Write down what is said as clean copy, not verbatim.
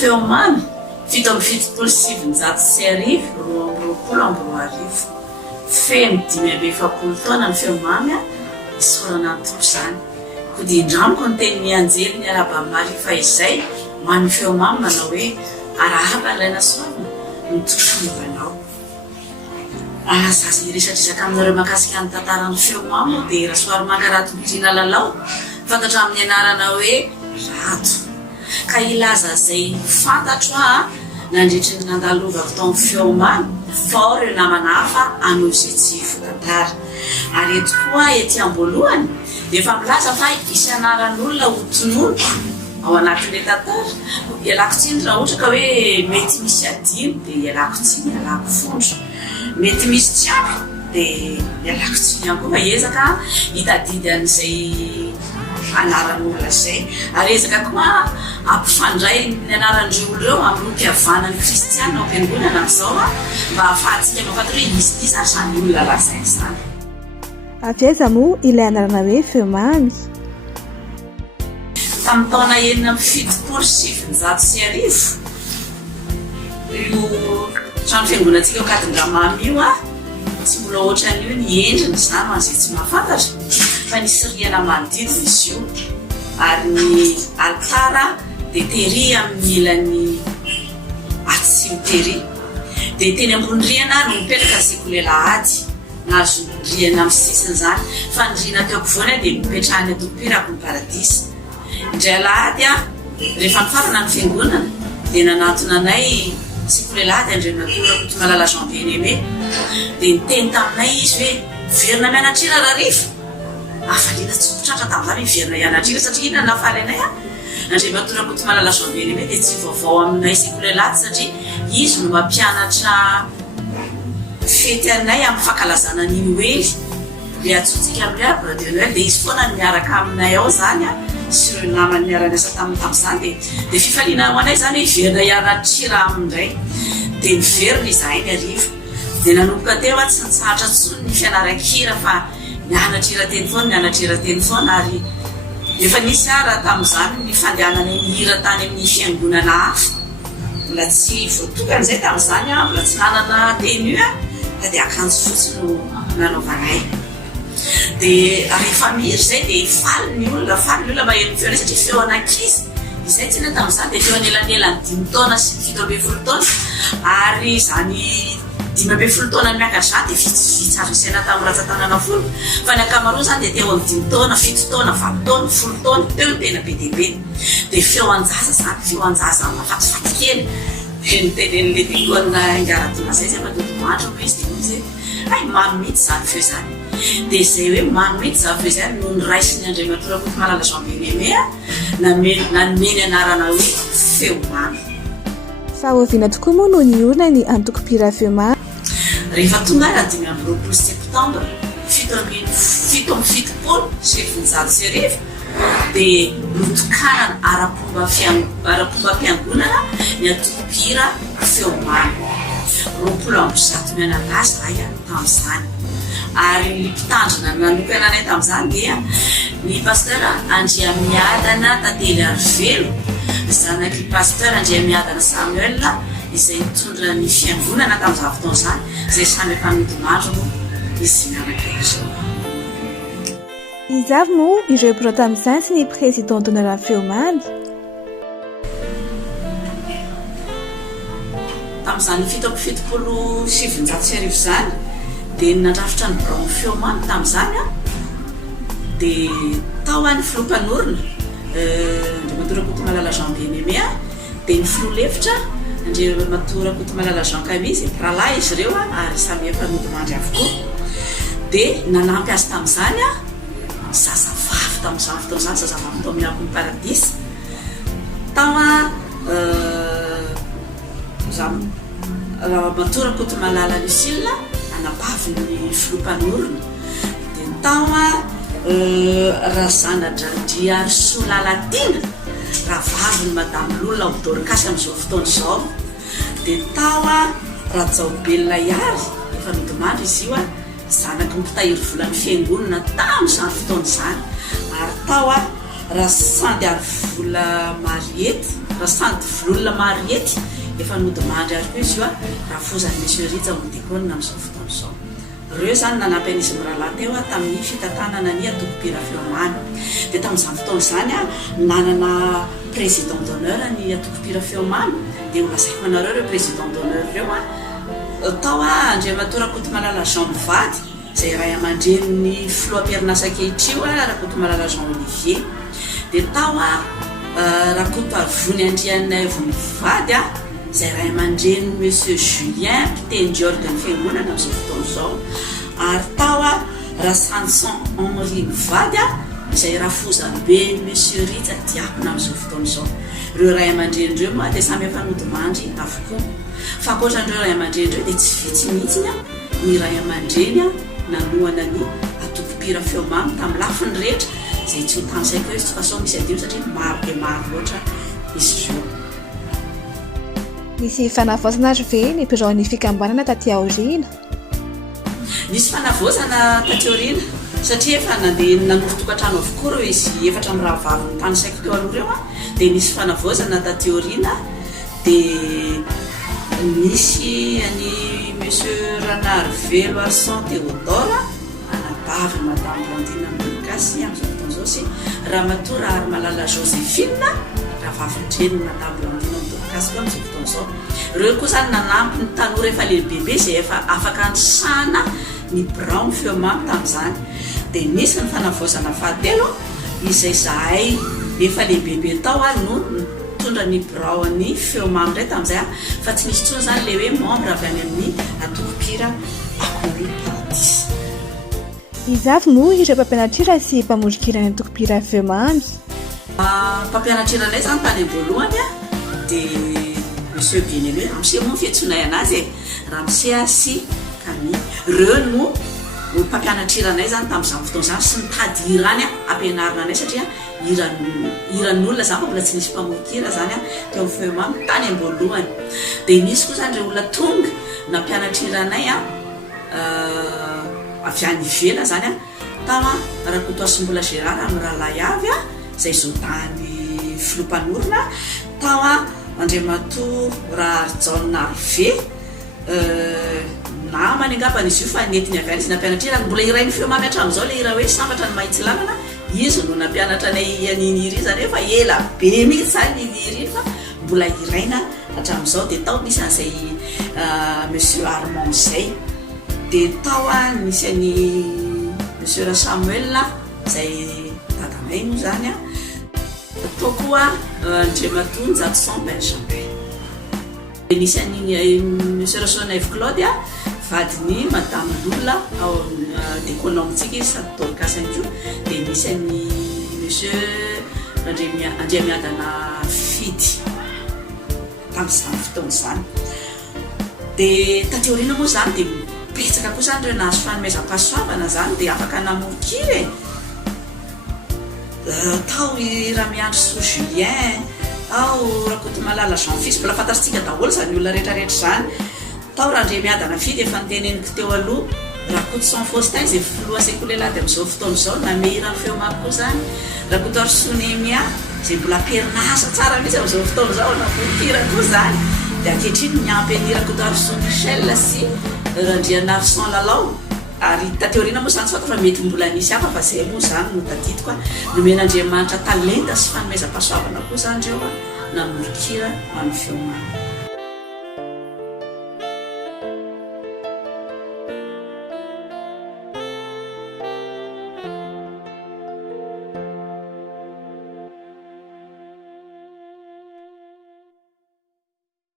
feomamy fito amby fitopolo sy 700 roa amby roapolo amby roa arivo feno 5 taona ny feomamy isorana antoko zany ko dia indramiko ny teny mianjely ny arabamary fa izay mamy feomamy manao hoe arahaba ilaina soavina mitofombanao zaza iresadresaka aminareo makasika ny tantaran'ny feomamy dia rasoary mankarato midrina lalao fantatra amin'ny anarana hoe rato ka ilaza zay fantatro nandritry ny nandalovako tao amin'ny feomamy fa ao ireo namana hafa anao izay tsy vokatara ary eto koa ety am-boalohany dia efa milaza fa isanaran'olona ho tonolo ao anatin'ilay tantara ialako tsiny raha ohatra ka hoe mety misy adino dia ialako tsiny ialako fondro mety misy tsiako dia ialako tsiny ihany koa fa ezaka hitadidy an'izay anaran'olona zay ary ezaka koa ampifandray ny anaran'ireo olo ireo amin'ny mpihavanany kristiana ao am-piangonana amin'izao mba ahafahantsika mahafanty hoe izy ary zany olona lazay zany. Avy aiza moa ilay anarana hoe feomamy? Tamin'ny taona 770 io trano fiangonantsika Kadindramamy io tsy mbola ohatran'io ny endriny zany ho an'izay tsy mahafantatra fa nisy rihana manodidina izy io ary ny altara dia tery amin'ny ilany atsimitery dia teny ambony rihana no mipetraka ny sekolela-ady nazo rihana amin'ny sisiny zany fa ny rihana teo ampovoany dia mipetrahany atopirako ny paradisa indray alahady rehefa nifarana ny fiangonana dia nanatona anay sekolela-ady andriamatora Kotomalala Jean Bien-Aimé dia niteny taminay izy hoe verina mianatrira rarifa afaliana tsy mitratra tamin'izany verina ianatrira satria inona nafaly anay andriamatora Kotomalala Jean Bien-Aimé dia tsy vaovao aminay sekolela-ady satria izy no mampianatra fety anay amin'ny fankalazana ny Noely le atsontsika amin'ny arbre de Noël dia izy foana ny miaraka aminay ao zany sy ireo namany miara-miasa tamin'izany dia fifaliana ho anay zany hoe verina ianatrira amindray dia niverina izahay ny arivo dia nanomboka teo tsy nitsahatra tsony ny fianaran-kira fa mianatrira teny foana ary efa nisy ara tamin'izany ny fandehanana ny hira tany amin'ny fiangonana hafa mbola tsy voatokan'izay tamin'izany mbola tsy nanana teny io dia akanjo fotsy no nanaovanay dia rehefa miry zay dia faly ny olona maheno feona satria feo anankizy izay tsina tamin'izany dia feo anelanelany 5 taona sy 17 taona ary zany 15 taona miakatra zany dia vitsivitsy azo isaina tamin'ny ratsan-tanana folo fa ny ankamaroany zany dia teo amin'ny 5 taona 7 taona 20 taona 10 taona teo ny tena be dia be dia feo anjaza zany feo anjaza mafatifaty kely dia nitenen'le dikona ingaratona zay zay madodomandro ho izy dia izy ay mamy mihitsy zany feo zany dia zay hoe mamy mihitsy zany feo zany no niraisiny Andriamatora Kotomalala Jean Bien-Aimé nanomeny anarana hoe feomamy. Fa oviana tokoa moa no ny olona ny antoko-pira feomamy. Rehefa tonga 5 septambra 770 dia notokanana ara-pomba-piangonana ny antoko-pira feomamy 20 mianakasy tamin'izany ary ny mpitandrina nanokana anay tamin'izany dia ny pasteur Andriamiadana Tantely Arivelo zanaky pasteur Andriamiadana Samuel izay nitondra ny fiangonana tamin'izany fotoana izany izay samy efa midonandro izy miaraka izao. Izy avy moa ireo mpirao tamin'izany sy ny président d'honneur feomamy. Tamin'izany 770 zany dia nandrafitra ny birao feomamy tamin'izany dia tao any filompanorona Andriamatora Kotomalala Jean Bien-Aimé dia ny filoha-lefitra Andriamatora Kotomalala Jean Camille izay pralahy izy ireo ary samy efa nodimandry avokoa dia nanampy azy tamin'izany zazavavy tamin'izany fotoana izany zazavavy tao amin'ny ambony paradisa tao Andriamatora Kotomalala Lucille anabavy ny filompanorona dia tao razana Dradria Solalatina rahavavy ny madame Lola Dorcas amin'izao fotoana izao dia tao Rajaobelona Iary efa nodimandry izy io zanaky ny mpitahiry volan'ny fiangonana tamin'izany fotoana izany ary tao rasandy ary vola mariety rasandy vololona mariety efa nodimandry ary koa izy io a raha fozany monsieur Rija Ondikona amin'izao fotoana izao. Reo zany nanampy an'izy mirahalahy teo a tamin'ny fitantanana ny atoko-pira feomamy. Dia tamin'izany fotoana izany a nanana président d'honneur ny atoko-pira feomamy. Dia ho lazaiko anareo reo président d'honneur reo a tao a Andriamatora Rakotomalala Jean Mivady izay ray aman-dreniny filoam-perinasa ankehitr'io a Rakotomalala Jean Olivier. Dia tao a Rakoto Arivony Andrianay Vomivady a izay ray aman-dreniny monsieur Julien mpitendry organe fiangonana amin'izao fotoana izao. Ary tao a Rasanson Henri Mivady a izay rafozam-be monsieur Rija diakona amin'izao fotoana izao. Reo ray aman-dreny reo moa dia samy efa nodimandry avokoa. Fa ankoatran'ireo ray aman-dreny reo dia tsy vitsy mihitsy a ny ray aman-dreny a nanoana ny atoko-pira feomamy tamin'ny lafiny rehetra izay tsy ho tanysaiko hoe tsy fasao misy adino satria maro dia maro loatra izy ireo. Nisy fanavaozana ary ve ny biraon'ny fikambanana taty aoriana? Nisy fanavaozana taty aoriana satria efa nandeha nanoro tokantrano avokoa reo izy efatra amin'ny rahavavy ny tanysaiko teo aloha reo a. Dia nisy fanavaozana taty aoriana dia nisy any monsieur Ranary Velo Arsan Théodore anabavy madame Blandine Ambirikasy amin'izao fotoana izao sy Ramatoa Rary Malala Joséphine ravavin-dreny madame Blandine Ambirikasy koa amin'izao fotoana izao. Reo koa zany nanampy ny tanora efa lehibehibe izay efa afaka andrisana ny birao feomamy tamin'izany. Dia nisy ny fanavaozana fahatelo izay zahay efa lehibehibe tao a no mitondra ny birao ny feomamy iray tamin'izay a fa tsy nisy tsony zany le hoe membre avy any amin'ny atoko-pira Akony Paradis. Izavy moa ireo mpampianatrira sy mpamorikira ny atoko-pira feomamy? Mpampianatriranay zany tany am-boalohany a dia monsieur Bien-Aimé Ramsey moa fiantsonay anazy Ramsey sy Camille. Reo no mpampianatriranay zany tamin'izany fotoana izany sy mitady hirany ampianarina anay satria hiran'olona zany fa mbola tsy nisy mpamorikira zany a teo amin'ny feomamy tany am-boalohany. Dia nisy koa zany reo olona tonga nampianatriranay a avy any ivela zany a tao a Rakoto Asimbola Gérard amin'ny rahalahy avy a izay zotany filompanorona. Tao a Andriamatoa Raharjaona Arve namany angambany izy io fa netiny avy any izy nampianatrirany mbola iray ny feomamy hatramin'izao le ira hoe sambatra ny mahitsy lalana izy no nampianatra anay aniny iry zany hoe fa ela be mihitsy zany iny iry fa mbola iraina hatramin'izao. Dia tao nisy an'izay monsieur Armand zay. Dia tao a nisy any monsieur Samuel izay dadanay moa zany a. Tao koa Andriamatoa Njaton Benjamin. Dia nisy any monsieur Sonève Claude a vadiny madame Lola ao d'économitsika izy sady Dorcas anjo. Dia nisy any monsieur Andriamiadana Fidy tamin'izany fotoana izany. Dia taty aoriana moa zany dia betsaka koa zany reo nahazo fanomezam-pahasoavana zany dia afaka namorikira tao i Ramiandry Sou Julien ao Rakotomalala Jean Fils mbola fantasitsika daholo zany olona rehetrarehetra zany. Tao Randriamiadana Fidy efa niteneniko teo aloha Rakoto San Faustin izay filoha sekolelady amin'izao fotoana izao namehirany feomamy koa zany. Rakoto Arsonemia izay mbola perinasa tsara mihitsy amin'izao fotoana izao namorikira koa zany. Dia ankehitriny niampy any Rakoto Arson Michel sy Randriana Arsan Lalao. Ary taty aoriana moa zany tsy fantatra fa mety mbola nisy hafa fa izay moa zany no tadidiko a nomen'Andriamanitra talenta sy fanomezam-pahasoavana koa zany reo a namorikira amin'ny feomamy.